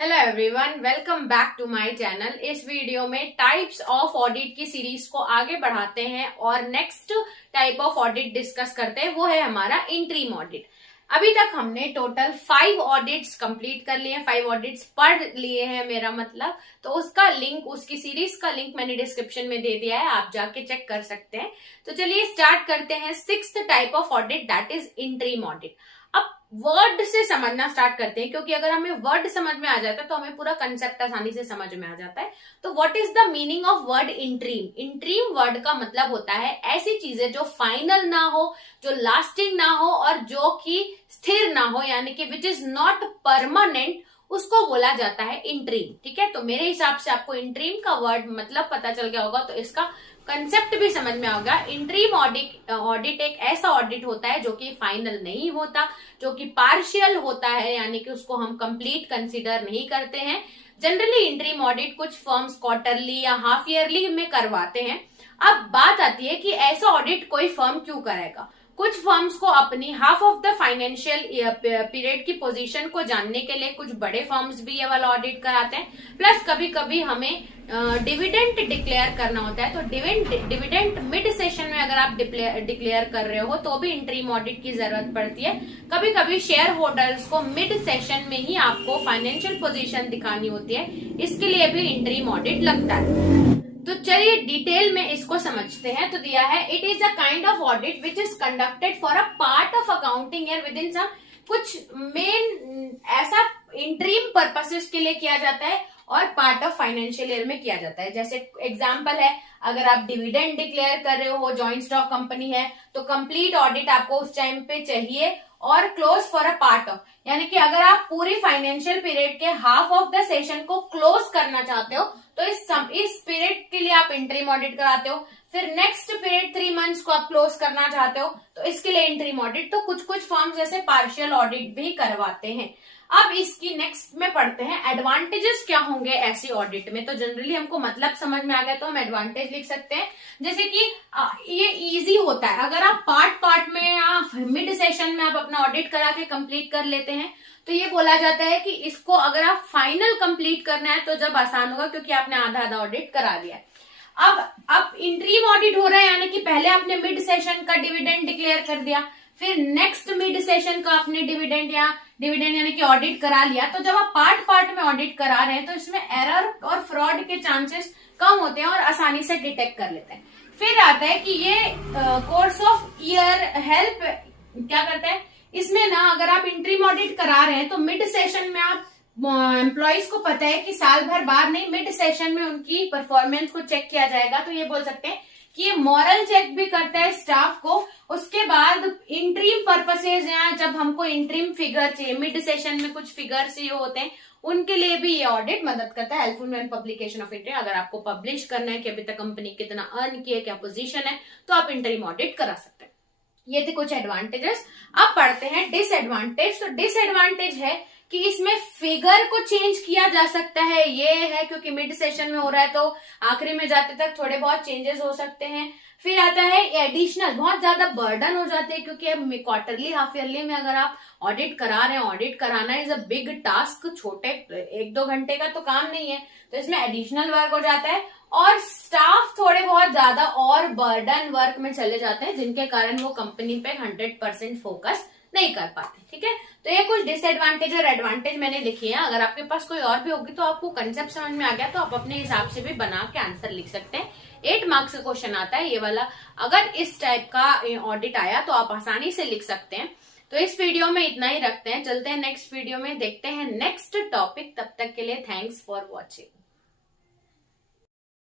Hello everyone, welcome back to my channel. इस video में types of audit की series को आगे बढ़ाते हैं और next type of audit discuss करते हैं, वो है हमारा इंटरिम ऑडिट। अभी तक हमने टोटल 5 ऑडिट्स कंप्लीट कर लिए हैं, 5 ऑडिट्स पढ़ लिए हैं मेरा मतलब। तो उसका लिंक, उसकी सीरीज का लिंक मैंने डिस्क्रिप्शन में दे दिया है, आप जाके चेक कर सकते हैं। तो चलिए स्टार्ट करते हैं। 6th type of audit, that is interim audit. अब वर्ड से समझना स्टार्ट करते हैं, क्योंकि अगर हमें वर्ड समझ में आ जाता है तो हमें पूरा कंसेप्ट आसानी से समझ में आ जाता है। तो what is the meaning of word interim? Interim word का मतलब होता है ऐसी चीजें जो फाइनल ना हो, जो लास्टिंग ना हो और जो कि स्थिर ना हो, यानी कि विच इज नॉट परमानेंट, उसको बोला जाता है इंटरीम। ठीक है, तो मेरे हिसाब से आपको इंटरीम का वर्ड मतलब पता चल गया होगा, तो इसका कंसेप्ट भी समझ में होगा। इंटरीम ऑडिट एक ऐसा ऑडिट होता है जो कि फाइनल नहीं होता, जो कि पार्शियल होता है, यानी कि उसको हम कंप्लीट कंसीडर नहीं करते हैं। जनरली इंटरीम ऑडिट कुछ फर्म्स क्वार्टरली या हाफ ईयरली में करवाते हैं। अब बात आती है कि ऐसा ऑडिट कोई फर्म क्यों करेगा। कुछ फर्म्स को अपनी half of the financial period की पोजीशन को जानने के लिए कुछ बड़े फर्म्स भी ये वाला ऑडिट कराते हैं। प्लस कभी कभी हमें डिविडेंड डिक्लेयर करना होता है, तो डिविडेंड मिड सेशन में अगर आप डिक्लेयर कर रहे हो तो भी इंटरिम ऑडिट की जरूरत पड़ती है। कभी कभी शेयर होल्डर्स को मिड सेशन में ही आपको फाइनेंशियल पोजीशन दिखानी होती है, इसके लिए भी इंटरिम ऑडिट लगता है। तो चलिए डिटेल में इसको समझते हैं। तो दिया है, it is a kind of audit which is conducted for a part of accounting year within some, कुछ मेन ऐसा इंटरिम पर्पसेस के लिए किया जाता है और पार्ट ऑफ फाइनेंशियल ईयर में किया जाता है। जैसे एग्जांपल है, अगर आप डिविडेंड डिक्लेयर कर रहे हो, जॉइंट स्टॉक कंपनी है, तो कंप्लीट ऑडिट आपको उस टाइम पे चाहिए और close for a part of, यानी कि अगर आप पूरी फाइनेंशियल पीरियड के हाफ ऑफ द सेशन को क्लोज करना चाहते हो तो इस पीरियड के लिए आप इंटरिम ऑडिट कराते हो। फिर नेक्स्ट पीरियड 3 मंथ्स को आप क्लोज करना चाहते हो तो इसके लिए इंटरिम ऑडिट। तो कुछ कुछ फर्म्स जैसे पार्शियल ऑडिट भी करवाते हैं। अब इसकी नेक्स्ट में पढ़ते हैं एडवांटेजेस क्या होंगे ऐसी ऑडिट में। तो जनरली हमको मतलब समझ में आ गया तो हम एडवांटेज लिख सकते हैं, जैसे कि ये इजी होता है। अगर आप पार्ट पार्ट में या मिड सेशन में आप अपना ऑडिट करा के कंप्लीट कर लेते हैं तो ये बोला जाता है कि इसको अगर आप फाइनल कंप्लीट करना है तो जब आसान होगा, क्योंकि आपने आधा आधा ऑडिट करा दिया है। अब इंटरिम ऑडिट हो रहा है, यानी कि पहले आपने मिड सेशन का डिविडेंड डिक्लेयर कर दिया, फिर नेक्स्ट मिड सेशन का आपने डिविडेंड यानी कि ऑडिट करा लिया। तो जब आप पार्ट पार्ट में ऑडिट करा रहे हैं तो इसमें एरर और फ्रॉड के चांसेस कम होते हैं और आसानी से डिटेक्ट कर लेते हैं। फिर आता है कि ये कोर्स ऑफ ईयर हेल्प क्या करता है इसमें ना, अगर आप इंटरिम ऑडिट करा रहे हैं तो मिड सेशन में आप एम्प्लॉइज को पता है कि साल भर बाद नहीं, मिड सेशन में उनकी परफॉर्मेंस को चेक किया जाएगा। तो ये बोल सकते हैं कि ये मॉरल चेक भी करता है स्टाफ को। उसके बाद इंटरिम पर्पसेज, या जब हमको इंटरिम फिगर चाहिए, मिड सेशन में कुछ फिगर चाहिए होते हैं, उनके लिए भी ये ऑडिट मदद करता है। Helpful when publication of interim, अगर आपको पब्लिश करना है कि अभी तक कंपनी कितना अर्न किया, क्या पोजीशन है, तो आप इंटरिम ऑडिट करा सकते हैं। ये थे कुछ एडवांटेजेस। अब पढ़ते हैं डिसएडवांटेज। तो डिसएडवांटेज है कि इसमें फिगर को चेंज किया जा सकता है। ये है क्योंकि मिड सेशन में हो रहा है तो आखिरी में जाते तक थोड़े बहुत चेंजेस हो सकते हैं। फिर आता है एडिशनल, बहुत ज्यादा बर्डन हो जाते हैं, क्योंकि अब क्वार्टरली हाफ ईयरली में अगर आप ऑडिट करा रहे हैं, ऑडिट कराना इज अ बिग टास्क, छोटे 1-2 घंटे का तो काम नहीं है, तो इसमें एडिशनल वर्क हो जाता है और स्टाफ थोड़े बहुत ज्यादा और बर्डन वर्क में चले जाते हैं, जिनके कारण वो कंपनी पे 100% फोकस नहीं कर पाते। ठीक है, तो ये कुछ डिसएडवांटेज और एडवांटेज मैंने लिखी है। अगर आपके पास कोई और भी होगी तो आपको कंसेप्ट समझ में आ गया तो आप अपने हिसाब से भी बना के आंसर लिख सकते हैं। 8 मार्क्स का क्वेश्चन आता है ये वाला। अगर इस टाइप का ऑडिट आया तो आप आसानी से लिख सकते हैं। तो इस वीडियो में इतना ही रखते हैं, चलते हैं नेक्स्ट वीडियो में, देखते हैं नेक्स्ट टॉपिक। तब तक के लिए थैंक्स फॉर वॉचिंग।